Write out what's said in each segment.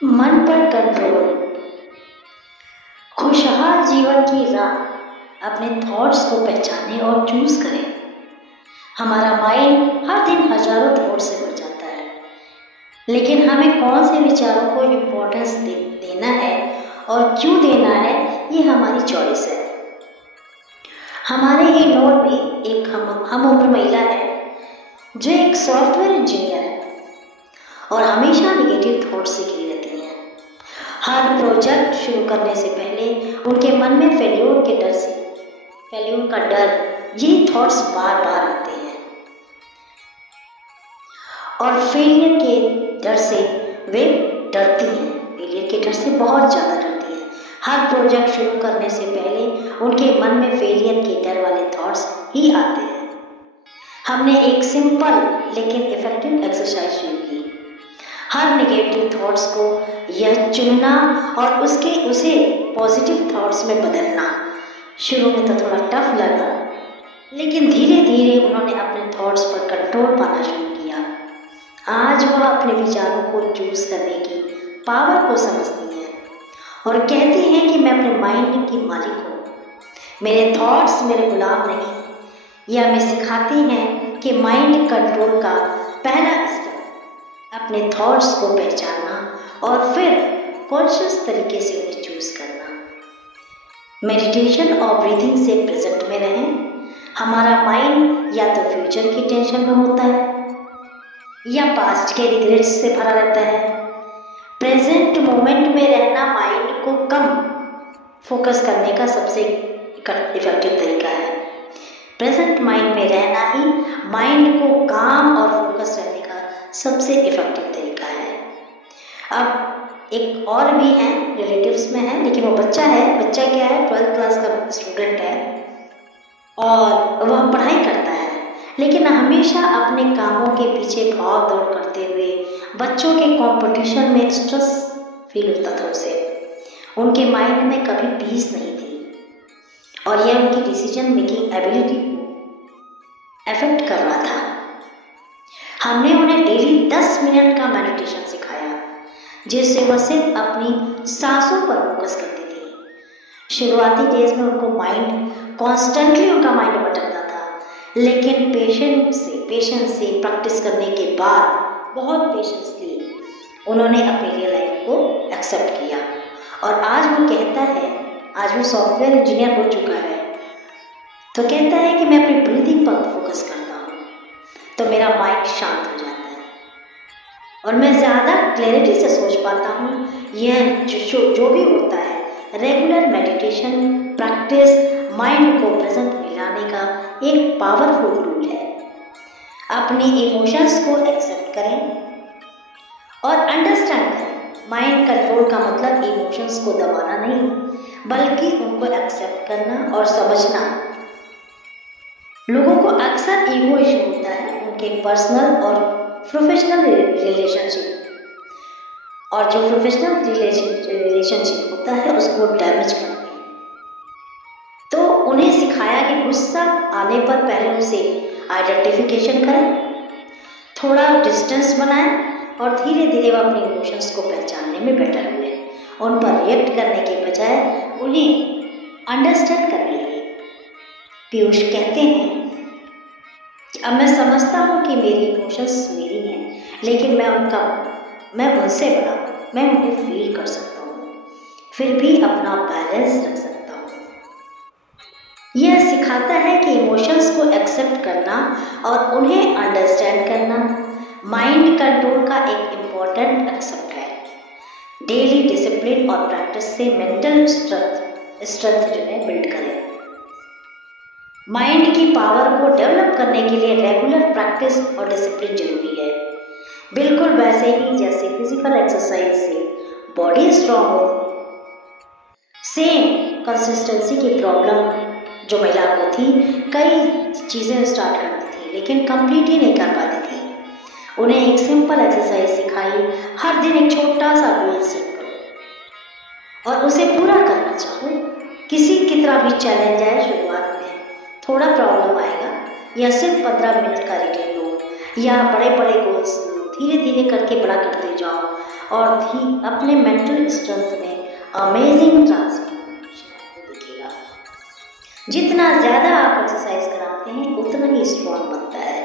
मन पर कंट्रोल। खुशहाल जीवन की राह अपने थॉट्स को पहचानें और चूज करें। हमारा माइंड हर दिन हजारों थॉट से भर जाता है, लेकिन हमें कौन से विचारों को इम्पोर्टेंस देना है और क्यों देना है, ये हमारी चॉइस है। हमारे ही नोट में एक हम उम्र महिला है जो एक सॉफ्टवेयर इंजीनियर है और हमेशा निगेटिव थॉट से घिरी रहती है। हर प्रोजेक्ट शुरू करने से पहले उनके मन में फेल्योर का डर, ये थॉट्स बार बार आते हैं और फेलियर के डर से वे डरती हैं। फेलियर के डर से बहुत ज़्यादा डरती हैं। हर प्रोजेक्ट शुरू करने से पहले उनके मन में फेलियर के डर वाले थॉट्स ही आते हैं। हमने एक सिंपल लेकिन इफेक्टिव एक्सरसाइज शुरू की। हर नेगेटिव थॉट्स को यह चुनना और उसे पॉजिटिव थॉट्स में बदलना। शुरू में तो थोड़ा टफ लगा, लेकिन धीरे धीरे उन्होंने अपने थॉट्स पर कंट्रोल पाना शुरू किया। आज वह अपने विचारों को चूज करने की पावर को समझती है और कहती है कि मैं अपने माइंड की मालिक हूँ, मेरे थॉट्स मेरे गुलाम नहीं। यह हमें सिखाती हैं कि माइंड कंट्रोल का पहला स्टेप अपने थॉट्स को पहचानना और फिर कॉन्शियस तरीके से उन्हें चूज करना। मेडिटेशन और ब्रीथिंग से प्रेजेंट में रहें। हमारा माइंड या तो फ्यूचर की टेंशन में होता है या पास्ट के रिग्रेट्स से भरा रहता है। प्रेजेंट मोमेंट में रहना माइंड को कम फोकस करने का सबसे इफेक्टिव तरीका है। प्रेजेंट माइंड में रहना ही माइंड को काम और फोकस रहने का सबसे इफेक्टिव तरीका है। अब एक और भी है, रिलेटिव्स में है, लेकिन वो बच्चा है। बच्चा क्या है, 12th क्लास का स्टूडेंट है और वह पढ़ाई करता है, लेकिन हमेशा अपने कामों के पीछे भाग दौड़ करते हुए बच्चों के कंपटीशन में स्ट्रेस फील होता था उसे। उनके माइंड में कभी पीस नहीं थी और यह उनकी डिसीजन मेकिंग एबिलिटी को अफेक्ट कर रहा था। हमने उन्हें डेली 10 मिनट का मेडिटेशन सिखाया, जिससे वह सिर्फ अपनी सांसों पर फोकस करती थी। शुरुआती डेज में उनका माइंड भटकता था, लेकिन पेशेंस से प्रैक्टिस करने के बाद बहुत पेशेंसली उन्होंने अपनी रियल लाइफ को एक्सेप्ट किया और आज वो कहता है, आज वो सॉफ्टवेयर इंजीनियर हो चुका है, तो कहता है कि मैं अपनी ब्रीदिंग पर फोकस करता हूँ तो मेरा माइंड शांत हो जाता है और मैं ज़्यादा क्लैरिटी से सोच पाता हूँ। यह जो भी होता है, रेगुलर मेडिटेशन प्रैक्टिस माइंड को प्रेजेंट में लाने का एक पावरफुल टूल है। अपनी इमोशंस को एक्सेप्ट करें और अंडरस्टैंड करें। माइंड कंट्रोल का मतलब इमोशंस को दबाना नहीं, बल्कि उनको एक्सेप्ट करना और समझना। लोगों को अक्सर ईगो इशू होता है उनके पर्सनल और प्रोफेशनल रिलेशनशिप, और जो प्रोफेशनल रिलेशनशिप होता है उसको डैमेज करते हैं। तो उन्हें सिखाया कि गुस्सा आने पर पहले उसे आइडेंटिफिकेशन करें, थोड़ा डिस्टेंस बनाएं और धीरे धीरे वह अपने इमोशंस को पहचानने में बेटर हुए। उन पर रिएक्ट करने के बजाय उन्हें अंडरस्टैंड करने लगे। पीयूष कहते हैं कि अब मैं समझता हूँ कि मेरी इमोशंस मेरी हैं, लेकिन मैं उनसे बड़ा, मैं उन्हें फील कर सकता हूँ, फिर भी अपना बैलेंस रख सकता हूँ। यह सिखाता है कि इमोशंस को एक्सेप्ट करना और उन्हें अंडरस्टैंड करना माइंड कंट्रोल का एक इम्पॉर्टेंट एक्सेप्ट है। डेली डिसिप्लिन और प्रैक्टिस से मेंटल स्ट्रेंथ जो है बिल्ड करें। माइंड की पावर को डेवलप करने के लिए रेगुलर प्रैक्टिस और डिसिप्लिन जरूरी है। बिल्कुल वैसे ही जैसे फिजिकल एक्सरसाइज से बॉडी स्ट्रांग होती है, सेम कंसिस्टेंसी की प्रॉब्लम जो महिला को थी, कई चीज़ें स्टार्ट करती थी लेकिन कंप्लीट ही नहीं कर पाती थी। उन्हें एक सिंपल एक्सरसाइज सिखाई, हर दिन एक छोटा सा गोल सेट करो और उसे पूरा करना चाहो। किसी की तरह भी चैलेंज आए, शुरुआत में थोड़ा प्रॉब्लम आएगा, या सिर्फ 15 मिनट का रिटेन लो या बड़े बड़े गोल्स लो, धीरे धीरे करके बड़ा करते जाओ और अपने मेंटल स्ट्रेंथ में अमेजिंग ट्रांसफॉर्मेशन दिखेगा। जितना ज़्यादा आप एक्सरसाइज कराते हैं उतना ही स्ट्रॉन्ग बनता है।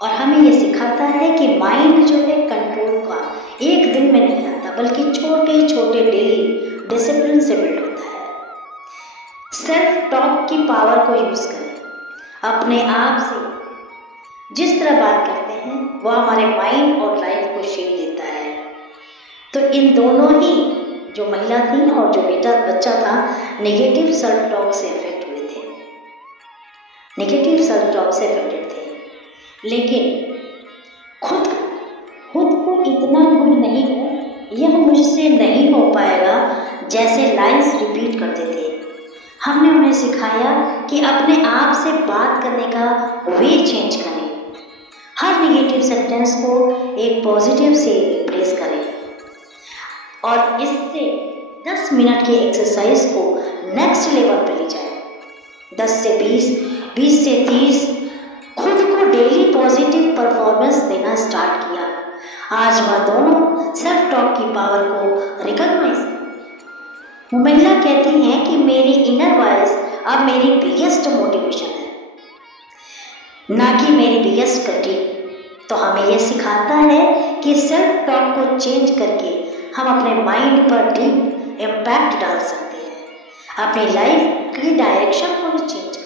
और हमें ये सिखाता है कि माइंड जो है कंट्रोल का एक दिन में नहीं आता, बल्कि छोटे छोटे डेली डिसिप्लिन से बिल्ड होता है। सेल्फ टॉक की पावर को यूज करें। अपने आप से जिस तरह बात करते हैं वह हमारे माइंड और लाइफ को शेप देता है। तो इन दोनों ही, जो महिला थी और जो बच्चा था, नेगेटिव सेल्फ टॉक से अफेक्ट हुए थे, नेगेटिव सेल्फ टॉक से अफेक्टेड थे। लेकिन खुद को इतना गुड नहीं हूँ, यह मुझसे नहीं हो पाएगा जैसे लाइंस रिपीट करते थे। हमने उन्हें सिखाया कि अपने आप से बात करने का वे चेंज करें, हर नेगेटिव सेंटेंस को एक पॉजिटिव से रिप्लेस करें और इससे 10 मिनट की एक्सरसाइज को नेक्स्ट लेवल पर ले जाएं। 10 से 20, 20 से 30 खुद को डेली पॉजिटिव परफॉर्मेंस देना स्टार्ट किया। आज वह दोनों सेल्फ टॉक की पावर को रिकॉग्नाइज करते हैं। वो महिला कहती हैं कि मेरी इनर वॉइस अब मेरी बिगेस्ट मोटिवेशन है, ना कि मेरी बिगेस्ट क्रिटिक। तो हमें यह सिखाता है कि सेल्फ टॉक को चेंज करके हम अपने माइंड पर डीप इम्पैक्ट डाल सकते हैं, अपनी लाइफ की डायरेक्शन को भी चेंज